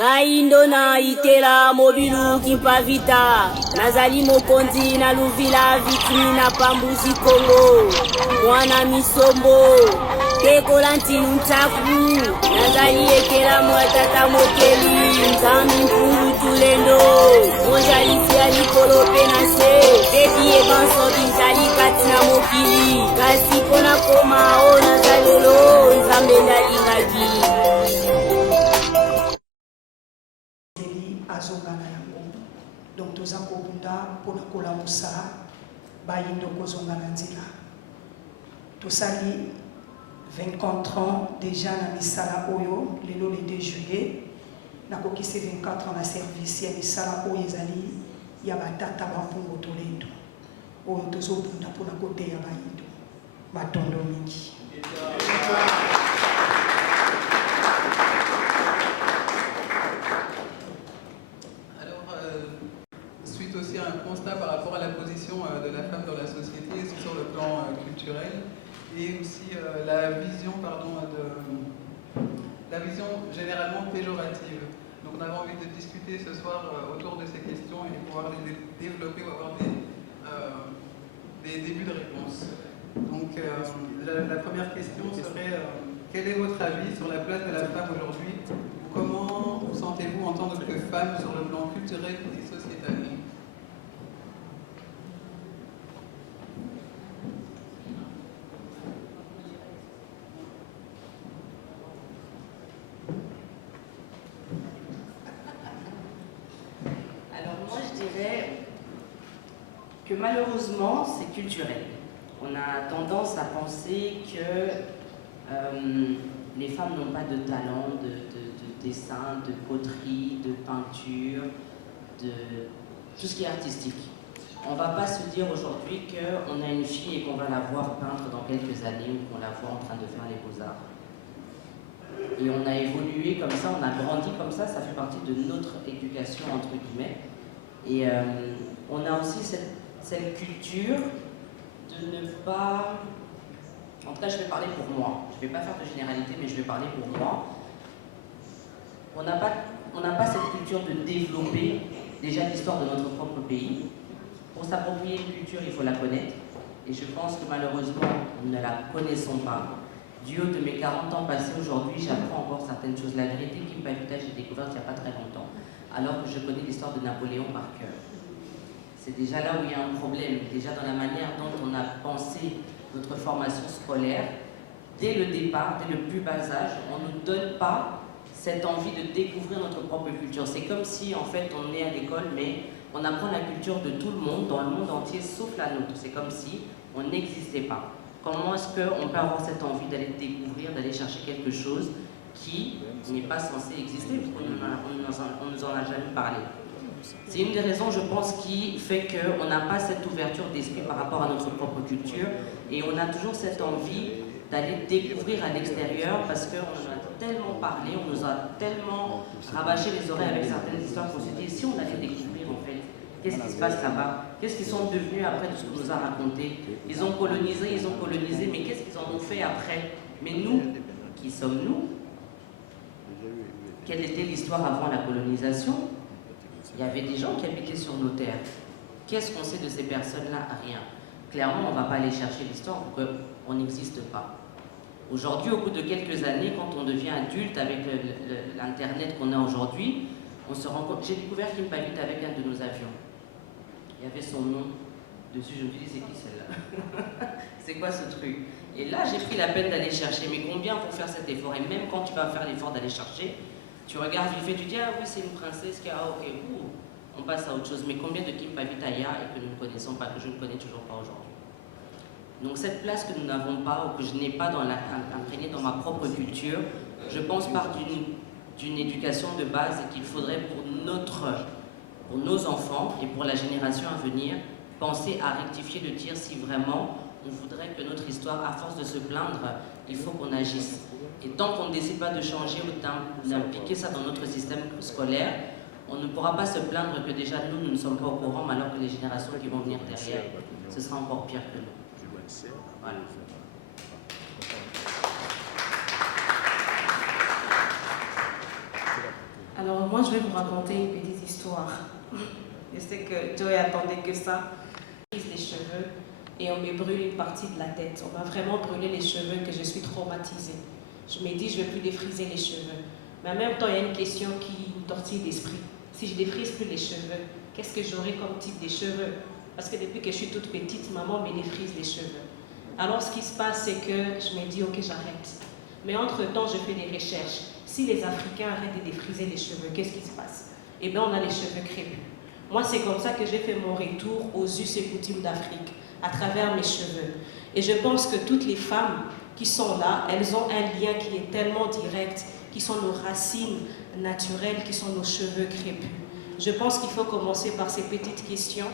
Ngaindo na itela mobilu kimpavita nazali mokonzi na luvila vitimi na pambuzi Kongo mwana misombo tekola ntinu ntaku nazali ekela mwatata mokeli nzambi mpungu tulendo monjalisi ya likolo pe na se tebi ebansoki nzali kati na mokili kasi mpona koma o nazalelo nzambe ndalingaki azongana yango donc toza kobunda mpona kolamusa bayindo kozongana nzela tosali 24 ans déjà na misala oyo lelo le 2 juillet nakokisi 24 ans na service ya misala oyo ezali ya batata bampungu tolendo oyo tozobunda mpona koteya bayindo batondo mingi. Suite aussi à un constat par rapport à la position de la femme dans la société sur le plan culturel et aussi la vision généralement péjorative. Donc on avait envie de discuter ce soir autour de ces questions et pouvoir les développer ou avoir des débuts de réponse. Donc la première question serait quel est votre avis sur la place de la femme aujourd'hui? Comment vous sentez-vous en tant que femme sur le plan culturel et sociétal? Alors moi je dirais que malheureusement c'est culturel. On a tendance à penser que les femmes n'ont pas de talent, de dessin, de poterie, de peinture, de tout ce qui est artistique. On ne va pas se dire aujourd'hui qu'on a une fille et qu'on va la voir peindre dans quelques années ou qu'on la voit en train de faire les beaux-arts. Et on a évolué comme ça, on a grandi comme ça fait partie de notre éducation entre guillemets. Et on a aussi cette culture de ne pas... En tout cas, je vais parler pour moi. Je ne vais pas faire de généralité, mais je vais parler pour moi. On n'a pas cette culture de développer déjà l'histoire de notre propre pays. Pour s'approprier une culture, il faut la connaître. Et je pense que malheureusement, nous ne la connaissons pas. Du haut de mes 40 ans passés aujourd'hui, j'apprends encore certaines choses. La vérité, Kimpavita, j'ai découverte il n'y a pas très longtemps, alors que je connais l'histoire de Napoléon par cœur. C'est déjà là où il y a un problème, déjà dans la manière dont on a pensé notre formation scolaire. Dès le départ, dès le plus bas âge, on ne nous donne pas cette envie de découvrir notre propre culture. C'est comme si en fait on est à l'école, mais on apprend la culture de tout le monde, dans le monde entier, sauf la nôtre. C'est comme si on n'existait pas. Comment est-ce qu'on peut avoir cette envie d'aller découvrir, d'aller chercher quelque chose qui n'est pas censé exister, puisqu'on ne nous en a jamais parlé. C'est une des raisons, je pense, qui fait qu'on n'a pas cette ouverture d'esprit par rapport à notre propre culture et on a toujours cette envie d'aller découvrir à l'extérieur parce qu'on en a tellement parlé, on nous a tellement rabâché les oreilles avec certaines histoires qu'on se dit, si on allait découvrir en fait, qu'est-ce qui se passe là-bas? Qu'est-ce qu'ils sont devenus après de ce qu'on nous a raconté? Ils ont colonisé, mais qu'est-ce qu'ils en ont fait après? Mais nous, qui sommes-nous? Quelle était l'histoire avant la colonisation? Il y avait des gens qui habitaient sur nos terres. Qu'est-ce qu'on sait de ces personnes-là? Rien. Clairement, on ne va pas aller chercher l'histoire pour qu'on n'existe pas. Aujourd'hui, au bout de quelques années, quand on devient adulte avec l'Internet qu'on a aujourd'hui, on se rend compte... J'ai découvert Kimpavita avec un de nos avions. Il y avait son nom dessus, je me suis dit, c'est qui celle-là? C'est quoi ce truc? Et là, j'ai pris la peine d'aller chercher. Mais combien pour faire cet effort? Et même quand tu vas faire l'effort d'aller chercher, tu regardes vite fait, tu dis, ah oui, c'est une princesse qui a, ok, on passe à autre chose. Mais combien de Kimpavita il y a et que nous ne connaissons pas, que je ne connais toujours pas aujourd'hui? Donc cette place que nous n'avons pas, ou que je n'ai pas imprégnée dans ma propre culture, je pense part d'une éducation de base et qu'il faudrait pour nos enfants et pour la génération à venir, penser à rectifier le tir si vraiment on voudrait que notre histoire, à force de se plaindre, il faut qu'on agisse. Et tant qu'on ne décide pas de changer ou d'impliquer ça dans notre système scolaire, on ne pourra pas se plaindre que déjà nous ne sommes pas au courant, alors que les générations qui vont venir derrière, ce sera encore pire que nous. Voilà. Alors moi je vais vous raconter une petite histoire. Je sais que Joey attendait que ça. Je prise les cheveux et on me brûle une partie de la tête. On m'a vraiment brûlé les cheveux que je suis traumatisée. Je me dis je ne vais plus défriser les cheveux. Mais en même temps il y a une question qui me tortille l'esprit. Si je ne défrise plus les cheveux, qu'est-ce que j'aurai comme type de cheveux? Parce que depuis que je suis toute petite, maman me défrise les cheveux. Alors ce qui se passe c'est que je me dis ok j'arrête. Mais entre-temps je fais des recherches. Si les Africains arrêtent de défriser les cheveux, qu'est-ce qui se passe? Eh bien, on a les cheveux crépus. Moi, c'est comme ça que j'ai fait mon retour aux us et coutumes d'Afrique, à travers mes cheveux. Et je pense que toutes les femmes qui sont là, elles ont un lien qui est tellement direct, qui sont nos racines naturelles, qui sont nos cheveux crépus. Je pense qu'il faut commencer par ces petites questions.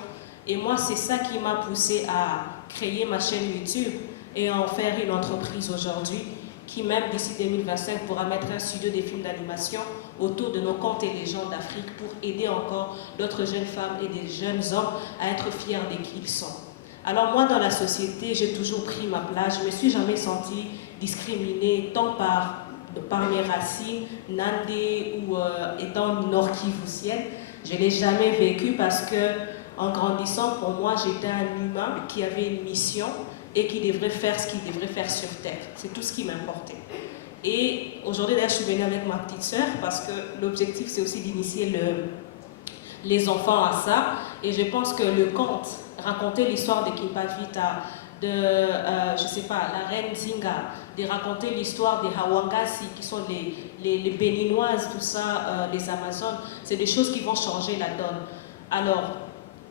Et moi, c'est ça qui m'a poussée à créer ma chaîne YouTube et à en faire une entreprise aujourd'hui, qui même d'ici 2025 pourra mettre un studio des films d'animation autour de nos contes et légendes d'Afrique pour aider encore d'autres jeunes femmes et des jeunes hommes à être fiers de qui ils sont. Alors moi, dans la société, j'ai toujours pris ma place. Je ne me suis jamais sentie discriminée, tant par mes racines, nandé ou étant nord-kivusienne. Je ne l'ai jamais vécu parce que, en grandissant, pour moi, j'étais un humain qui avait une mission et qui devrait faire ce qu'il devrait faire sur Terre. C'est tout ce qui m'importait. Et aujourd'hui, je suis venue avec ma petite sœur parce que l'objectif, c'est aussi d'initier les enfants à ça. Et je pense que le conte, raconter l'histoire de Kimpavita, de, je sais pas, la reine Zinga, de raconter l'histoire des Hawangasi, qui sont les Béninoises, tout ça, les Amazones, c'est des choses qui vont changer la donne. Alors,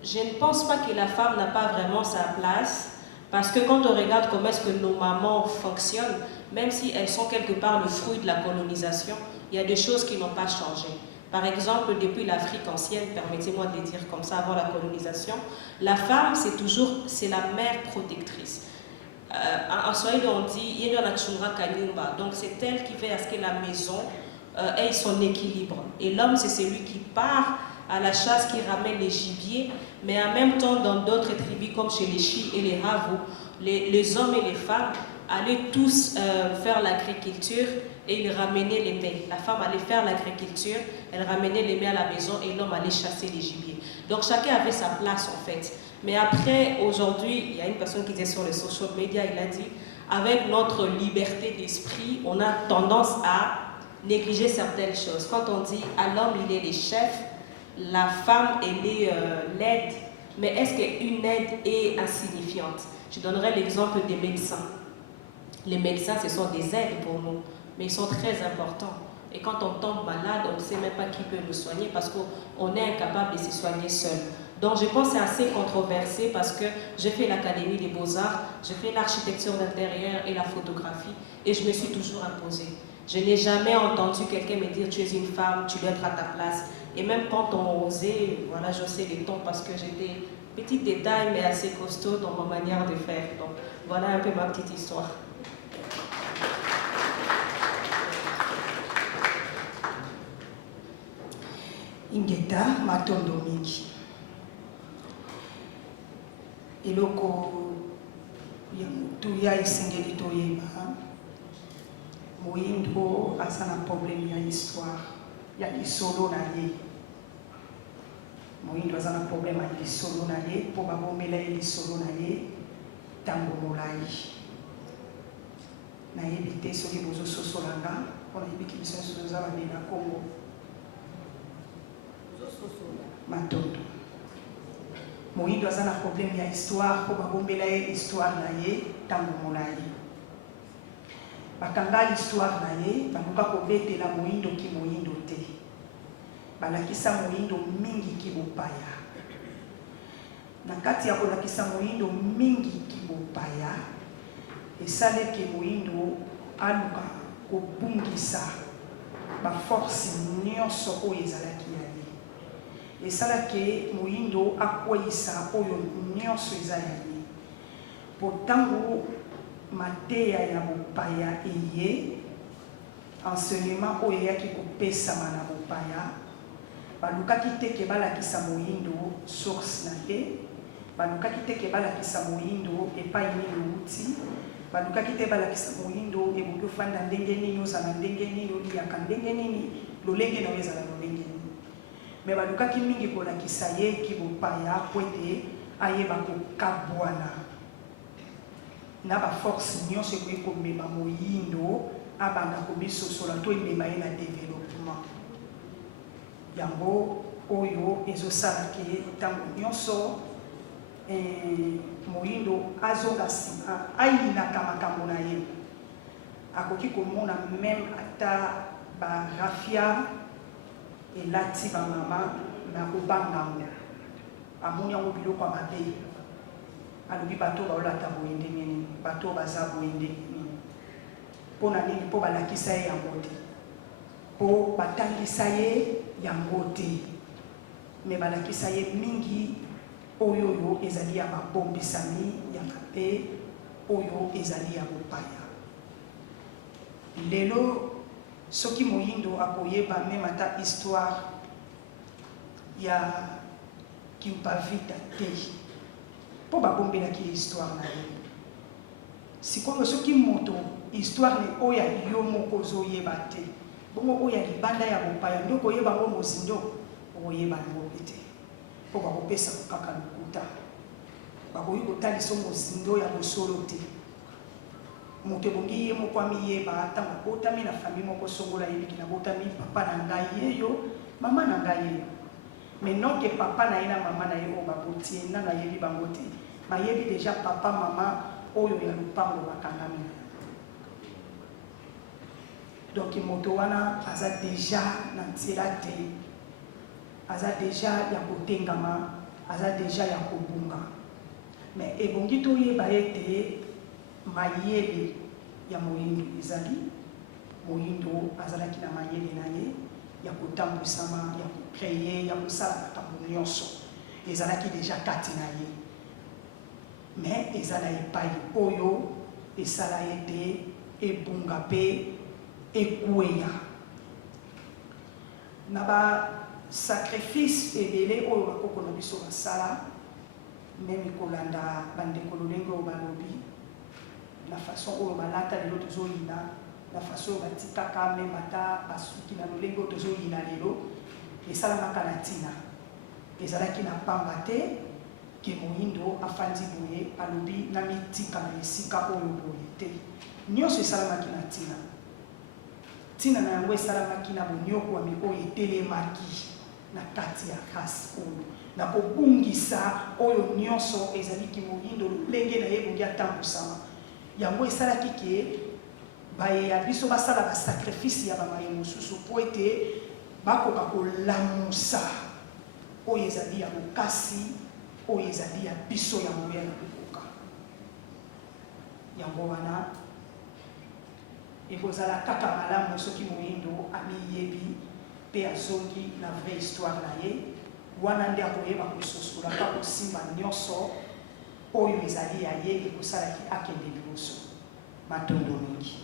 je ne pense pas que la femme n'a pas vraiment sa place, parce que quand on regarde comment est-ce que nos mamans fonctionnent, même si elles sont quelque part le fruit de la colonisation, il y a des choses qui n'ont pas changé. Par exemple, depuis l'Afrique ancienne, permettez-moi de le dire comme ça, avant la colonisation, la femme, c'est la mère protectrice. En Swahili, on dit « Yenya chunga kanyumba », donc c'est elle qui fait à ce que la maison ait son équilibre. Et l'homme, c'est celui qui part à la chasse, qui ramène les gibiers, mais en même temps, dans d'autres tribus, comme chez les Chi et les Havo, les hommes et les femmes allaient tous faire l'agriculture et ils ramenaient les mets. La femme allait faire l'agriculture, elle ramenait les mets à la maison et l'homme allait chasser les gibiers. Donc chacun avait sa place en fait. Mais après, aujourd'hui, il y a une personne qui était sur les social media, il a dit, avec notre liberté d'esprit, on a tendance à négliger certaines choses. Quand on dit à l'homme, il est le chef, la femme, elle est l'aide, mais est-ce qu'une aide est insignifiante? Je donnerai l'exemple des médecins. Les médecins, ce sont des aides pour nous, mais ils sont très importants. Et quand on tombe malade, on ne sait même pas qui peut nous soigner parce qu'on est incapable de se soigner seul. Donc je pense que c'est assez controversé parce que j'ai fait l'Académie des Beaux-Arts, j'ai fait l'architecture d'intérieur et la photographie et je me suis toujours imposée. Je n'ai jamais entendu quelqu'un me dire « tu es une femme, tu dois être à ta place ». Et même quand on osait, voilà, je sais les tons parce que j'étais petit détail mais assez costaud dans ma manière de faire. Donc voilà un peu ma petite histoire. Ingeta matondo mingi. Eloko ya mutu ya esengeli toyeba. Moyindo asa na problème ya histoire. Ya lisolo na ye. Moyindo asa na problème ya lisolo na ye. Po babomela ye lisolo na ye. Tango molai. Na yebite soki bozo sosolanga. Pona yebiki biso sozo za na Congo. Matondo. Moyindo aza na problème ya histoire po babombela ye histoire na ye tango molai. Bakanga l'histoire na ye baluka kobetela moyindo ki moyindo te. Balakisa moyindo mingi ki bopaya. Na kati ya kolakisa moyindo mingi ki bopaya, esaleki moyindo aluka kobungisa ba force nyonso oyo ezalaki ya ye. Esalaki moyindo akweyisa oyo nyonso eza ya ye. Potango mateya ya bopaya eye, enseignement oyo eyaki kopesama na bopaya, balukaki te ke balakisa moyindo source na ye, balukaki te ke balakisa moyindo epai nini outi, balukaki te balakisa moyindo eboki ofanda ndenge nini, ozala ndenge nini, oliaka ndenge nini, lolenge na weza la lolenge mais baluka ki mingi ko la kisaye ki bopaya kwete ayeba ko kabwana na ba force nyonso ko mema moyindo abanga ko bisosola to mema na développement yango oyo ezosala ke tango nyonso moyindo azonga nsima ayinaka makambo na ye akoki komona même ata barafia elati bamama na kobangango amoni yango biloko ya mabe alobi bato baolata boye ndenge nini bato baza boye ndenge nini mpo na nini mpo balakisa ye yango te mpo batangisa ye yango te me balakisa ye mingi oyo oyo ezali ya mabombisami ya mabe oyo ezali ya bopaya lelo soki moyindo akoyeba meme ata histoire ya Kimpavita te mpo babombelaki histoire na ye sikoyo soki moto histoire ne oyo yo moko ozoyeba te bongo oyo ya libanda ya bopaya nde okoyeba ngo mozindo okoyeba yango te mpo bakopesa kaka lokuta bakoki kotalisa mozindo ya bosolo te moto ebongi ye moko amiyeba ntango abotami na famille moko songola yebiki nabotami papa na ngai yeyo mama na ngai yeyo mais non ke papa na ye na mama na ye oyo baboti ye nanga yebi bango te bayebi déjà papa mama oyo ya lopango bakangami donc moto wana aza déjà na nzela te aza déjà ya kotengama aza déjà ya kobunga mais ebongi toyeba ete mayele ya moyindo ezali moyindo azalaki na mayele na ye ya kotambwisama ya kokreye ya kosala makambo nyonso ezalaki déjà kati na ye mais ezala epai oyo esala ye te ebunga mpe ekweya na basacrifice ebele oyo bakoko na biso basala meme kolanda bandeko lolenge oyo balobi na façon oyo balata lelo tozoyina na façon oyo batikaka meme ata basuki na lolenge oyo tozoyina lelo esalamaka na ntina ezalaki na pamba te ke moyindo afandi boye alobi na mitika na esika oyo boye te nyonso esalamaki na ntina ntina na yango esalamaki na bonyokwami oyo etelemaki na kati ya kasi oyo na kobungisa oyo nyonso ezaliki moyindo lolenge na ye bongi atambusama yango esalaki ke bayeya biso basala basacrifice ya bamaye mosusu mpo ete bakoka kolamusa oyo ezali ya bokasi oyo ezali ya biso ya moya na kokoka yango wana ekozala kaka malamu soki moyindo amiyebi mpe azongi na vraie histoire na ye wana nde akoyeba kososola mpa kosimba nyonso oyo ezali ya ye ekosalaki akende liboso matondo mingi.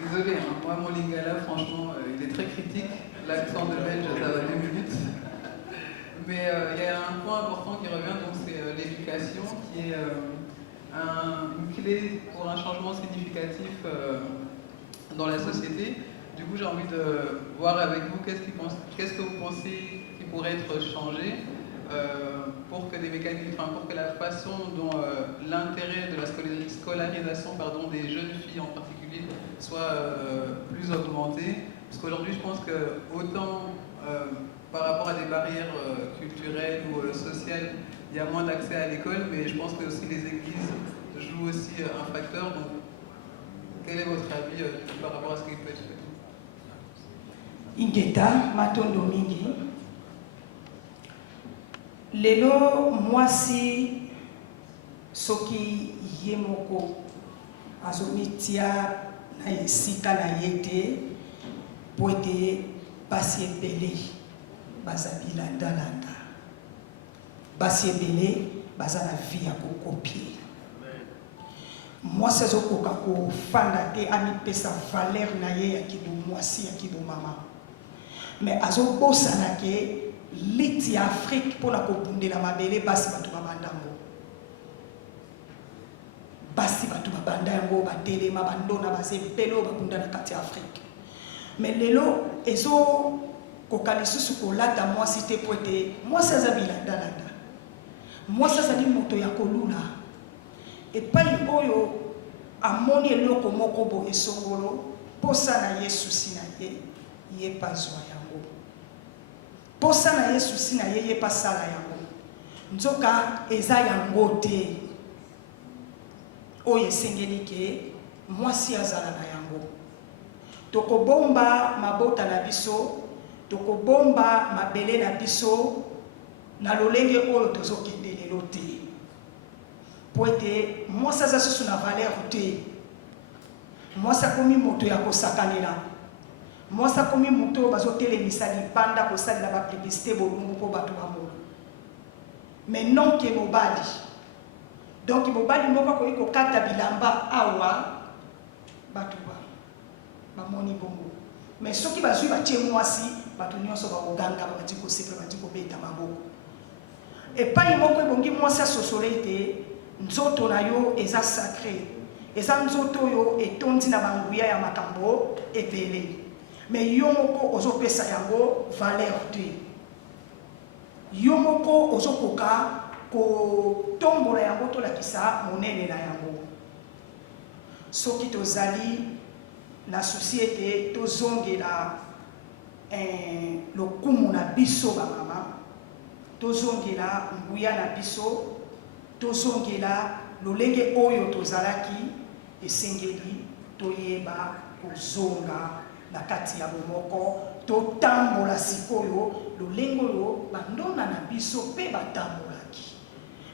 Désolé, hein, moi mon lingala franchement il est très critique, l'accent de belge ça va 2 minutes. Mais il y a un point important qui revient, donc c'est l'éducation qui est une clé pour un changement significatif dans la société. Du coup j'ai envie de voir avec vous qu'est-ce que vous pensez qui pourrait être changé pour que des mécanismes, pour que la façon dont l'intérêt de la scolarisation des jeunes filles en particulier soit plus augmenté. Parce qu'aujourd'hui, je pense que autant par rapport à des barrières culturelles ou sociales, il y a moins d'accès à l'école, mais je pense que aussi les églises jouent aussi un facteur. Donc, quel est votre avis par rapport à ce qui peut être fait? Ingeta matondo mingi lelo mwasi soki ye moko azomitia na esika na ye te po ete basi ebele baza bilandalanda basi ebele baza na vie ya kokopie mwasi azokoka kofanda te amipesa valeur na ye ya kibomwasi ya kibomama mais azobosana ke liti ya Afrique pour la kobundela mabele basi bato babandango basi bato babanda yango batelema bandona bazempelo babunda na kati ya Afrique. Mais lelo ezo koka lisusu kolata mwasi te po ete mwasi aza bilandalanda, mwasi azali moto ya kolula epai oyo amoni eloko moko boye songolo posa na ye susi na ye ye pazwa yango, posa na ye susi na ye ye pasala yango, nzoka eza yango te oyo esengeli ke mwasi azala na yango. Tokobomba mabota na biso, tokobomba mabele na biso na lolenge oyo tozokende lelo te po ete mwasi aza susu na valeur te, mwasi akomi moto ya kosakanela, mwasi akomi moto oyo bazotelemisa libanda kosalela bapublicité bolungu mpo bato bamona. Mais non ke mobali, donc mobali moko akoki kokata bilamba awa bato bamoni bongo. Mais soki bazwi batie mwasi bato nyonso bakoganga babati kosepela bati kobeta maboko. Epai moko ebongi mwasi asosole ete nzoto na yo eza sacré, eza nzoto oyo etondi na banguya ya makambo ebele, mais yo moko ozopesa yango valeur te, yo moko ozokoka kotombola yango tolakisa monene na yango. Soki tozali na société tozongela lokumu na biso bamama, tozongela nguya na biso, tozongela lolenge oyo tozalaki, esengeli toyeba kozonga na kati ya bomoko, totambola sikoyo lolenge oyo bandona na biso pe batambolaki.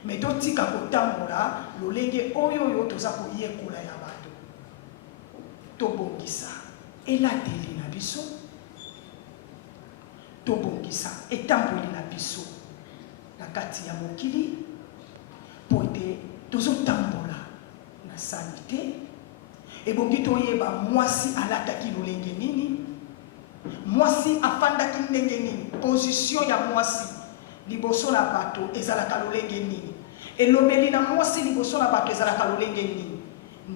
Mais totika kotambola lolenge oyo toza koyekola ya bato, tobongisa elateli na biso, tobongisa etamboli na biso na kati ya mokili po ete tozotambola na sanité. Ebongi toyeba mwasi alataki lolenge nini, mwasi afandaki ndenge nini, position ya mwasi liboso na bato ezalaka lolenge nini, elobeli na mwasi liboso na bato ezalaka lolenge nini.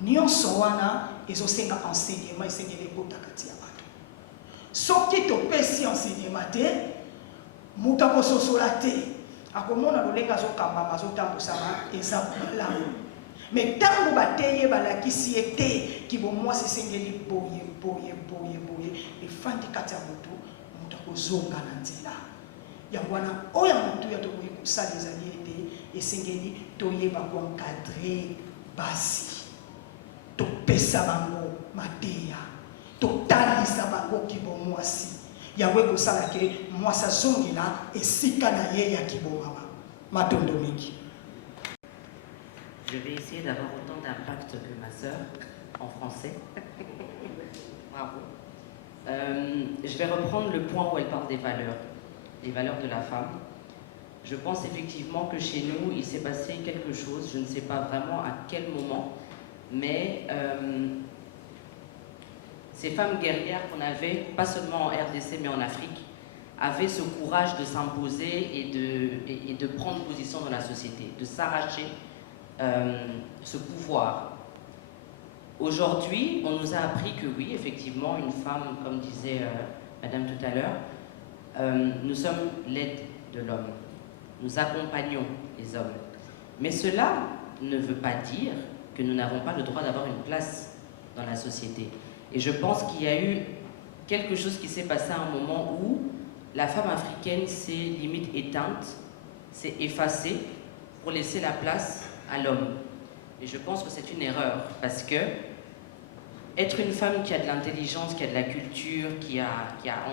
Nyonso wana ezosenga enseignement, esengeli ekota kati ya bato. Soki topesi enseignement te, moto akososola te, akomona lolenge azokambama azotambusama eza malamu. Mais ntango bateye balakisi ye te kibo mwasi esengeli boye boye boye boye efandi kati ya moto, moto akozonga na nzela. Yango wana oyo moto ya tokoki kosala ezali ete esengeli toyeba koencadre basi, topesa bango mateya, totalisa bango kibo mwasi, yango ekosala ke mwasi azongela esika na ye ya kibomama. Matondo mingi. Je vais essayer d'avoir autant d'impact que ma sœur en français. Bravo. Je vais reprendre le point où elle parle des valeurs, les valeurs de la femme. Je pense effectivement que chez nous, il s'est passé quelque chose, je ne sais pas vraiment à quel moment, mais ces femmes guerrières qu'on avait, pas seulement en RDC mais en Afrique, avaient ce courage de s'imposer et de prendre position dans la société, de s'arracher ce pouvoir. Aujourd'hui, on nous a appris que oui, effectivement, une femme, comme disait Madame tout à l'heure, nous sommes l'aide de l'homme. Nous accompagnons les hommes. Mais cela ne veut pas dire que nous n'avons pas le droit d'avoir une place dans la société. Et je pense qu'il y a eu quelque chose qui s'est passé à un moment où la femme africaine s'est limite éteinte, s'est effacée pour laisser la place à l'homme. Et je pense que c'est une erreur, parce que être une femme qui a de l'intelligence, qui a de la culture, qui a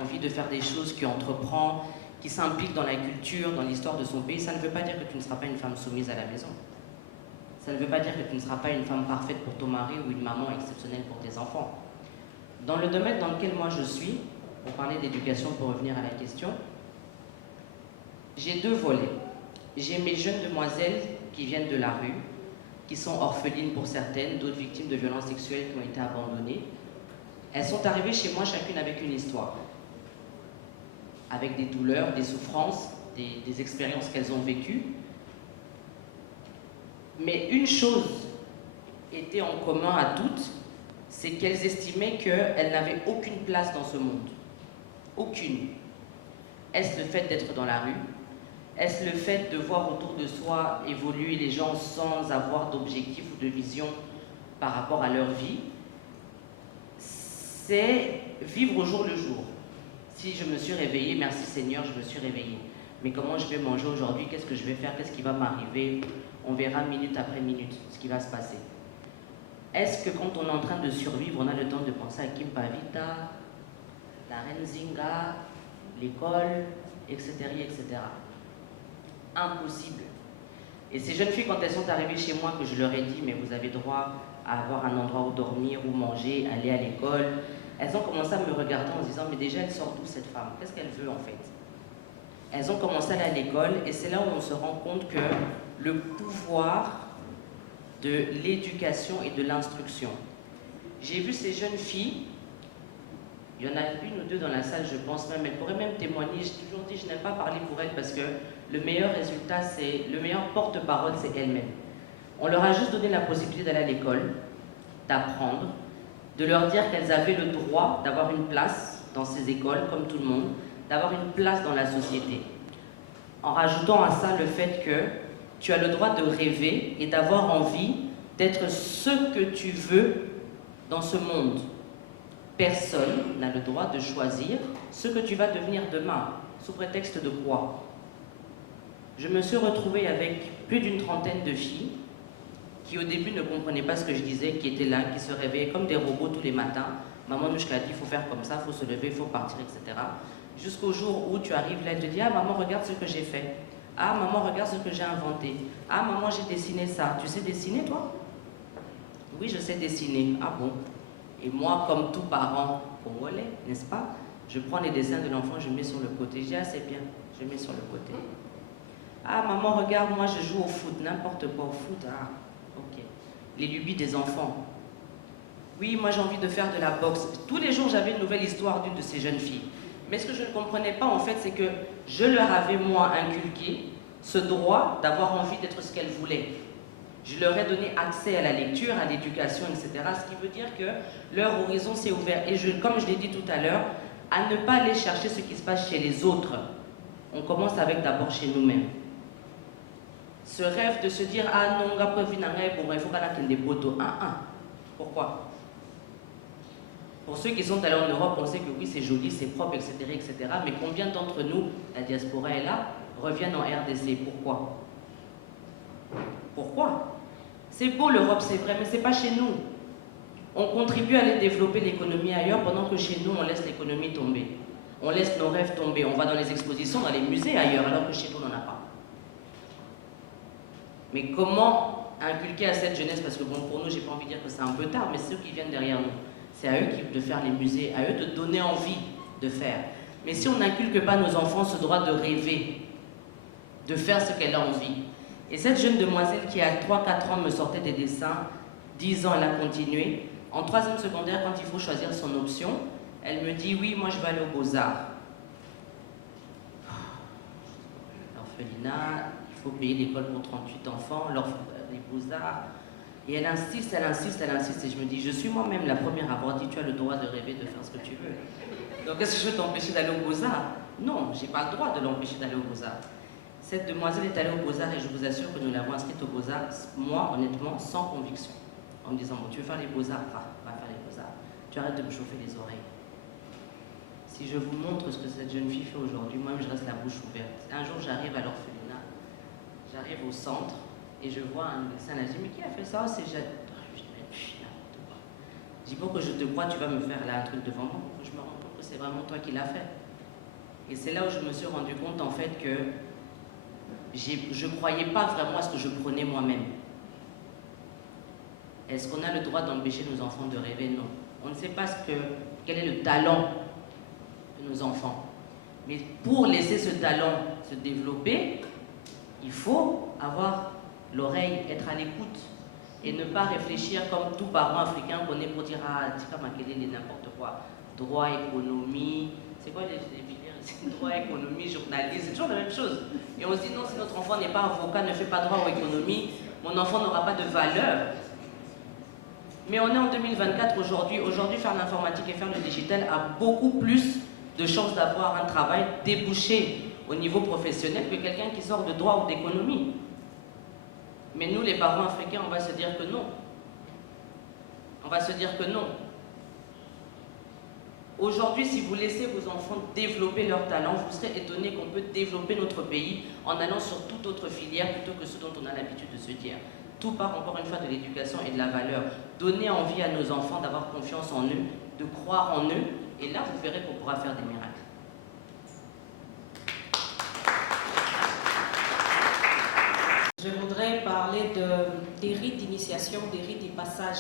envie de faire des choses, qui entreprend, qui s'implique dans la culture, dans l'histoire de son pays, ça ne veut pas dire que tu ne seras pas une femme soumise à la maison. Ça ne veut pas dire que tu ne seras pas une femme parfaite pour ton mari ou une maman exceptionnelle pour tes enfants. Dans le domaine dans lequel moi je suis, pour parler d'éducation, pour revenir à la question, j'ai deux volets. J'ai mes jeunes demoiselles qui viennent de la rue, qui sont orphelines pour certaines, d'autres victimes de violences sexuelles qui ont été abandonnées. Elles sont arrivées chez moi chacune avec une histoire, avec des douleurs, des souffrances, des expériences qu'elles ont vécues. Mais une chose était en commun à toutes, c'est qu'elles estimaient qu'elles n'avaient aucune place dans ce monde. Aucune. Est-ce le fait d'être dans la rue? Est-ce le fait de voir autour de soi évoluer les gens sans avoir d'objectif ou de vision par rapport à leur vie? C'est vivre au jour le jour. Si je me suis réveillée, merci Seigneur, je me suis réveillée. Mais comment je vais manger aujourd'hui? Qu'est-ce que je vais faire? Qu'est-ce qui va m'arriver? On verra minute après minute ce qui va se passer. Est-ce que quand on est en train de survivre, on a le temps de penser à Kimpa Vita, la reine Zinga, l'école, etc., etc. Impossible. Et ces jeunes filles, quand elles sont arrivées chez moi, que je leur ai dit, mais vous avez droit à avoir un endroit où dormir, où manger, aller à l'école, elles ont commencé à me regarder en se disant, mais déjà, elle sort d'où cette femme? Qu'est-ce qu'elle veut en fait? Elles ont commencé à aller à l'école et c'est là où on se rend compte que le pouvoir de l'éducation et de l'instruction. J'ai vu ces jeunes filles, il y en a une ou deux dans la salle, je pense même, elles pourraient même témoigner. J'ai toujours dit, je n'aime pas parler pour elles parce que le meilleur résultat, le meilleur porte-parole, c'est elles-mêmes. On leur a juste donné la possibilité d'aller à l'école, d'apprendre, de leur dire qu'elles avaient le droit d'avoir une place dans ces écoles, comme tout le monde, d'avoir une place dans la société. En rajoutant à ça le fait que tu as le droit de rêver et d'avoir envie d'être ce que tu veux dans ce monde. Personne n'a le droit de choisir ce que tu vas devenir demain, sous prétexte de quoi? Je me suis retrouvée avec plus d'une trentaine de filles qui au début ne comprenaient pas ce que je disais, qui étaient là, qui se réveillaient comme des robots tous les matins. Maman nous a dit, il faut faire comme ça, il faut se lever, il faut partir, etc. Jusqu'au jour où tu arrives là et te dis, ah maman, regarde ce que j'ai fait. Ah maman, regarde ce que j'ai inventé. Ah maman, j'ai dessiné ça. Tu sais dessiner toi? Oui, je sais dessiner. Ah bon? Et moi, comme tout parent congolais, n'est-ce pas? Je prends les dessins de l'enfant, je mets sur le côté. Je dis, ah c'est bien, je mets sur le côté. Ah maman, regarde, moi je joue au foot, n'importe quoi au foot. Ah, ok. Les lubies des enfants. Oui, moi j'ai envie de faire de la boxe. Tous les jours, j'avais une nouvelle histoire d'une de ces jeunes filles. Mais ce que je ne comprenais pas, en fait, c'est que je leur avais, moi, inculqué ce droit d'avoir envie d'être ce qu'elles voulaient. Je leur ai donné accès à la lecture, à l'éducation, etc. Ce qui veut dire que leur horizon s'est ouvert. Et comme je l'ai dit tout à l'heure, à ne pas aller chercher ce qui se passe chez les autres. On commence avec d'abord chez nous-mêmes. Ce rêve de se dire, ah non, il faut qu'on des poteaux. Pourquoi? Pour ceux qui sont allés en Europe, on sait que oui, c'est joli, c'est propre, etc., etc. Mais combien d'entre nous, la diaspora est là, reviennent en RDC? Pourquoi? Pourquoi? C'est beau l'Europe, c'est vrai, mais c'est pas chez nous. On contribue à aller développer l'économie ailleurs pendant que chez nous, on laisse l'économie tomber. On laisse nos rêves tomber. On va dans les expositions, dans les musées ailleurs, alors que chez nous, on n'en a pas. Mais comment inculquer à cette jeunesse, parce que bon, pour nous, j'ai pas envie de dire que c'est un peu tard, mais ceux qui viennent derrière nous, c'est à eux de faire les musées, à eux de donner envie de faire. Mais si on n'inculque pas à nos enfants ce droit de rêver, de faire ce qu'elle a envie. Et cette jeune demoiselle qui à 3-4 ans me sortait des dessins, 10 ans elle a continué. En 3e secondaire, quand il faut choisir son option, elle me dit oui, moi je vais aller aux Beaux-Arts. L'orphelinat, il faut payer l'école pour 38 enfants, les Beaux-Arts. Et elle insiste, elle insiste, elle insiste. Et je me dis, je suis moi-même la première à avoir dit, tu as le droit de rêver, de faire ce que tu veux. Donc est-ce que je veux t'empêcher d'aller aux Beaux-Arts? Non, je n'ai pas le droit de l'empêcher d'aller aux Beaux-Arts. Cette demoiselle est allée aux Beaux-Arts et je vous assure que nous l'avons inscrite aux Beaux-Arts, moi, honnêtement, sans conviction. En me disant, bon, tu veux faire les Beaux-Arts? Va faire les Beaux-Arts. Tu arrêtes de me chauffer les oreilles. Si je vous montre ce que cette jeune fille fait aujourd'hui, moi-même, je reste la bouche ouverte. Un jour, j'arrive à l'orphelinat, j'arrive au centre, et je vois un médecin, elle dit, mais qui a fait ça? C'est Jade. Je dis, pour que je te croie, tu vas me faire là un truc devant moi, pour que je me rende compte que c'est vraiment toi qui l'as fait. Et c'est là où je me suis rendu compte, en fait, que je ne croyais pas vraiment à ce que je prenais moi-même. Est-ce qu'on a le droit d'empêcher nos enfants de rêver? Non. On ne sait pas quel est le talent de nos enfants. Mais pour laisser ce talent se développer, il faut avoir l'oreille, être à l'écoute et ne pas réfléchir comme tout parent africain qu'on est pour dire ah, tika makelele n'importe quoi. Droit, économie, c'est quoi les filières? Droit, économie, journalisme, c'est toujours la même chose. Et on se dit non, si notre enfant n'est pas avocat, ne fait pas droit ou économie, mon enfant n'aura pas de valeur. Mais on est en 2024 aujourd'hui. Aujourd'hui, faire l'informatique et faire le digital a beaucoup plus de chances d'avoir un travail débouché au niveau professionnel que quelqu'un qui sort de droit ou d'économie. Mais nous, les parents africains, on va se dire que non. On va se dire que non. Aujourd'hui, si vous laissez vos enfants développer leur talent, vous serez étonné qu'on peut développer notre pays en allant sur toute autre filière plutôt que ce dont on a l'habitude de se dire. Tout part encore une fois de l'éducation et de la valeur. Donner envie à nos enfants d'avoir confiance en eux, de croire en eux, et là, vous verrez qu'on pourra faire des miracles. Je voudrais parler des rites d'initiation, des rites de passage,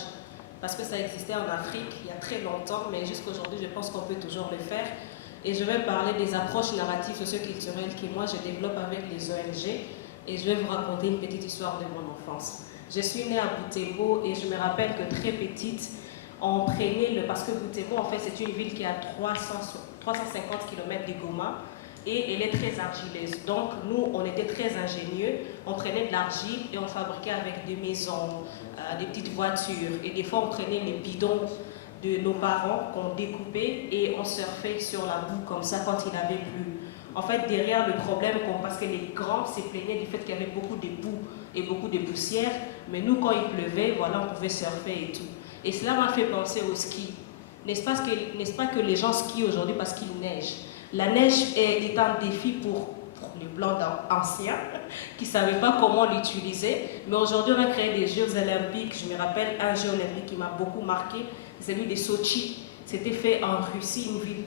parce que ça existait en Afrique il y a très longtemps, mais jusqu'à aujourd'hui, je pense qu'on peut toujours le faire. Et je vais parler des approches narratives socioculturelles que moi je développe avec les ONG, et je vais vous raconter une petite histoire de mon enfance. Je suis née à Butembo et je me rappelle que très petite, on prenait parce que Butembo, en fait, c'est une ville qui est à 350 km de Goma, et elle est très argileuse. Donc, nous, on était très ingénieux. On prenait de l'argile et on fabriquait avec des maisons, des petites voitures. Et des fois, on prenait les bidons de nos parents qu'on découpait et on surfait sur la boue comme ça quand il avait plu. En fait, derrière le problème, parce que les grands se plaignaient du fait qu'il y avait beaucoup de boue et beaucoup de poussière, mais nous, quand il pleuvait, voilà, on pouvait surfer et tout. Et cela m'a fait penser au ski. N'est-ce pas que les gens skient aujourd'hui parce qu'il neige? La neige est un défi pour les blancs anciens qui ne savaient pas comment l'utiliser. Mais aujourd'hui, on a créé des Jeux olympiques. Je me rappelle un jeu olympique qui m'a beaucoup marqué, c'est celui de Sochi. C'était fait en Russie, une ville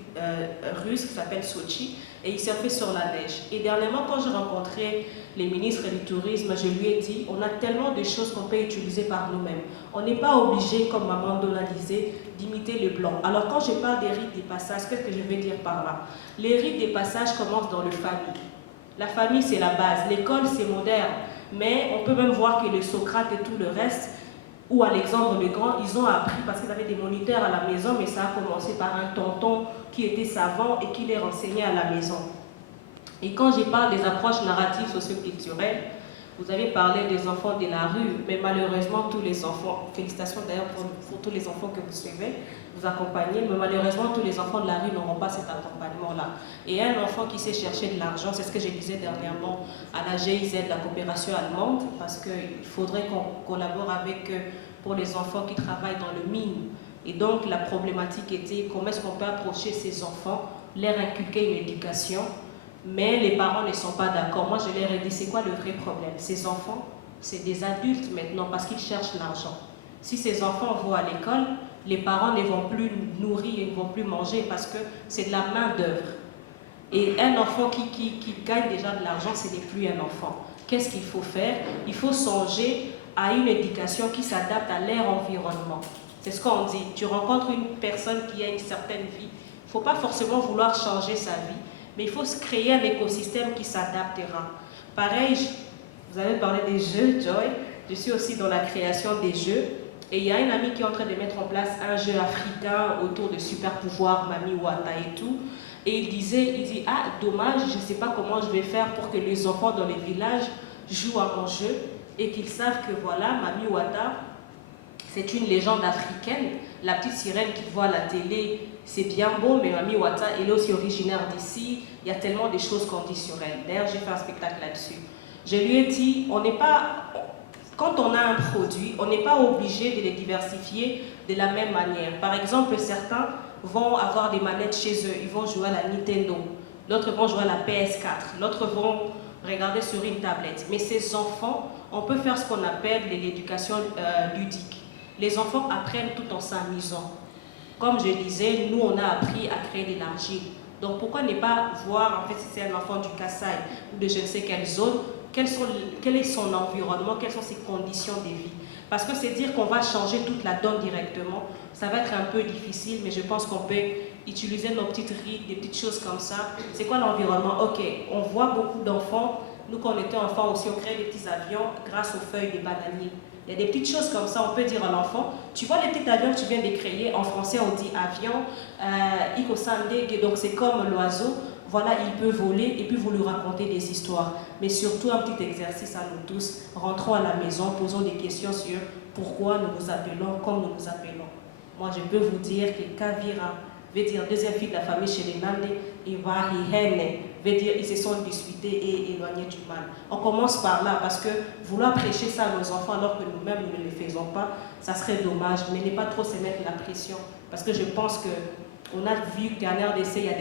russe qui s'appelle Sochi, et il surfait sur la neige. Et dernièrement, quand j'ai rencontré les ministres du tourisme, je lui ai dit, on a tellement de choses qu'on peut utiliser par nous-mêmes. On n'est pas obligé, comme maman Dona disait, d'imiter le blanc. Alors quand je parle des rites des passages, qu'est-ce que je veux dire par là? Les rites des passages commencent dans le famille. La famille, c'est la base. L'école, c'est moderne. Mais on peut même voir que le Socrate et tout le reste, ou Alexandre le Grand, ils ont appris parce qu'ils avaient des moniteurs à la maison, mais ça a commencé par un tonton qui était savant et qui les renseignait à la maison. Et quand je parle des approches narratives socio-culturelles, vous avez parlé des enfants de la rue, mais malheureusement tous les enfants, félicitations d'ailleurs pour tous les enfants que vous suivez, vous accompagnez, mais malheureusement tous les enfants de la rue n'auront pas cet accompagnement-là. Et un enfant qui sait chercher de l'argent, c'est ce que je disais dernièrement à la GIZ, la coopération allemande, parce qu'il faudrait qu'on collabore avec eux pour les enfants qui travaillent dans le mine. Et donc la problématique était comment est-ce qu'on peut approcher ces enfants, leur inculquer une éducation, mais les parents ne sont pas d'accord. Moi je leur ai dit, c'est quoi le vrai problème? Ces enfants, c'est des adultes maintenant parce qu'ils cherchent l'argent. Si ces enfants vont à l'école, les parents ne vont plus nourrir, ils ne vont plus manger parce que c'est de la main d'œuvre. Et un enfant qui gagne déjà de l'argent, ce n'est plus un enfant. Qu'est-ce qu'il faut faire? Il faut songer à une éducation qui s'adapte à leur environnement. C'est ce qu'on dit. Tu rencontres une personne qui a une certaine vie. Il ne faut pas forcément vouloir changer sa vie, mais il faut se créer un écosystème qui s'adaptera. Pareil, vous avez parlé des jeux, Joy. Je suis aussi dans la création des jeux. Et il y a une amie qui est en train de mettre en place un jeu africain autour de super pouvoirs, Mami Wata et tout. Et il dit, ah, dommage, je ne sais pas comment je vais faire pour que les enfants dans les villages jouent à mon jeu et qu'ils savent que voilà, Mami Wata, c'est une légende africaine. La petite sirène qu'ils voient à la télé, c'est bien beau, mais Mami Wata, elle est aussi originaire d'ici. Il y a tellement de choses qu'on dit sur elle. D'ailleurs, j'ai fait un spectacle là-dessus. Je lui ai dit, quand on a un produit, on n'est pas obligé de les diversifier de la même manière. Par exemple, certains vont avoir des manettes chez eux, ils vont jouer à la Nintendo, d'autres vont jouer à la PS4, d'autres vont regarder sur une tablette. Mais ces enfants, on peut faire ce qu'on appelle l'éducation ludique. Les enfants apprennent tout en s'amusant. Comme je disais, nous on a appris à créer de l'argile. Donc pourquoi ne pas voir, en fait, si c'est un enfant du Kassai ou de je ne sais quelle zone, quel est son environnement, quelles sont ses conditions de vie. Parce que c'est dire qu'on va changer toute la donne directement, ça va être un peu difficile, mais je pense qu'on peut utiliser nos petites rites, des petites choses comme ça. C'est quoi l'environnement? Ok, on voit beaucoup d'enfants, nous quand on était enfants aussi, on créait des petits avions grâce aux feuilles des bananiers. Il y a des petites choses comme ça, on peut dire à l'enfant, tu vois les petits avions que tu viens de créer, en français on dit avion, ikosandege, donc c'est comme l'oiseau. voilà, il peut voler et puis vous lui racontez des histoires. Mais surtout, un petit exercice à nous tous. Rentrons à la maison, posons des questions sur pourquoi nous nous appelons comme nous nous appelons. Moi, je peux vous dire que Kavira veut dire deuxième fille de la famille chez les Nande et Wahihene veut dire ils se sont disputés et éloignés du mal. On commence par là parce que vouloir prêcher ça à nos enfants alors que nous-mêmes nous ne le faisons pas, ça serait dommage, mais ne pas trop se mettre la pression. Parce que je pense qu'on a vu qu'en RDC, il y a des